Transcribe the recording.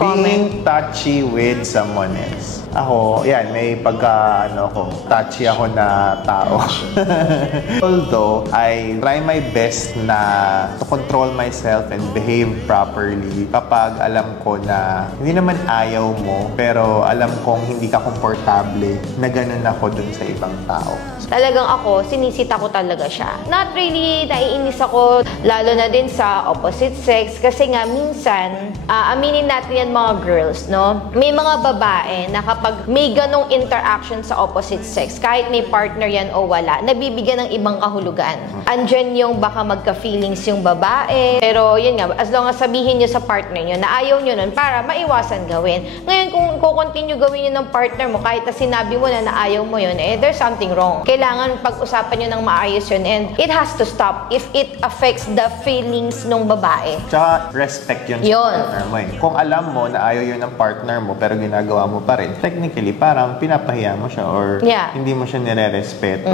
Being touchy with someone else. Ako, yan, may touchy ako na tao. Although, I try my best na to control myself and behave properly kapag alam ko na hindi naman ayaw mo, pero alam kong hindi ka komportable na ganun ako dun sa ibang tao. Talagang ako, sinisita ko talaga siya. Not really naiinis ako, lalo na din sa opposite sex, kasi nga minsan, aminin natin yan mga girls, no? May mga babae na kapag may ganong interaction sa opposite sex, kahit may partner yan o wala, nabibigyan ng ibang kahulugan. Andyan yung baka magka-feelings yung babae, pero yun nga, as long as sabihin nyo sa partner nyo na ayaw nyo nun para maiwasan gawin. Ngayon, kung continue gawin yun ng partner mo, kahit na sinabi mo na ayaw mo yun, there's something wrong. Kailangan pag-usapan nyo ng maayos yun, and it has to stop if it affects the feelings ng babae. Tsaka respect yun sa partner mo. Kung alam mo na ayaw yun ng partner mo pero ginagawa mo pa rin, technically parang pinapahiya mo siya or hindi mo siya nire-respeto.